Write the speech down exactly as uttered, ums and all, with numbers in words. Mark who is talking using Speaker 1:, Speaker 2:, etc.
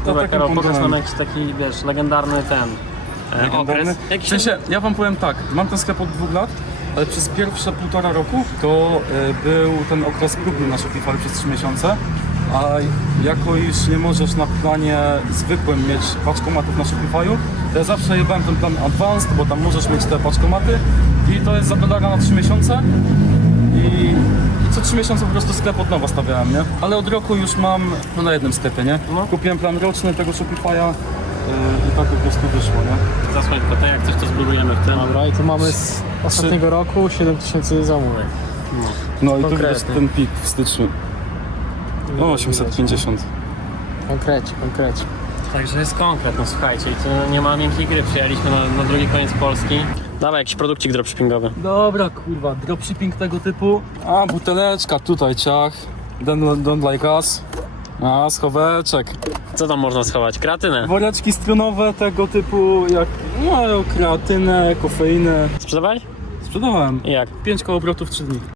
Speaker 1: Dobra,
Speaker 2: takim
Speaker 1: Karol, pokaż nam
Speaker 2: pomysłem.
Speaker 1: jakiś taki, wiesz, legendarny ten e,
Speaker 2: Legendarny?
Speaker 1: okres.
Speaker 2: W
Speaker 1: Jakiś
Speaker 2: sensie, ja wam powiem tak, mam ten sklep od dwóch lat, ale przez pierwsze półtora roku to y, był ten okres próbny na Shopify przez trzy miesiące, a jako już nie możesz na planie zwykłym mieć paczkomatów na Shopify'u, to ja zawsze jebałem ten plan Advanced, bo tam możesz mieć te paczkomaty i to jest za dolara na trzy miesiące i co trzy miesiące po prostu sklep od nowa stawiałem, nie? Ale od roku już mam no, na jednym sklepie, nie?
Speaker 1: No.
Speaker 2: Kupiłem plan roczny tego Shopify'a y, i tak po prostu wyszło, nie?
Speaker 1: Zasłoń tylko to, jak coś to zbudujemy w tym.
Speaker 3: Dobra, i tu mamy z ostatniego roku siedem tysięcy zamówień.
Speaker 2: No i tu
Speaker 3: Konkretnie.
Speaker 2: jest ten pik w styczniu. O, osiemset pięćdziesiąt.
Speaker 3: Konkrecie, konkrecie.
Speaker 1: Także jest konkret, no słuchajcie, i tu nie ma miękkiej gry, przyjechaliśmy na, na drugi koniec Polski. Dawaj jakiś produkcik dropshippingowy.
Speaker 2: Dobra, kurwa, dropshipping tego typu. A, buteleczka, tutaj ciach. Don't, don't like us. A, schoweczek.
Speaker 1: Co tam można schować? Kreatynę.
Speaker 2: Woreczki strunowe tego typu, jak no, kreatynę, kofeinę.
Speaker 1: Sprzedawałeś?
Speaker 2: Sprzedawałem.
Speaker 1: I jak?
Speaker 2: pięć koło obrotów w trzy dni.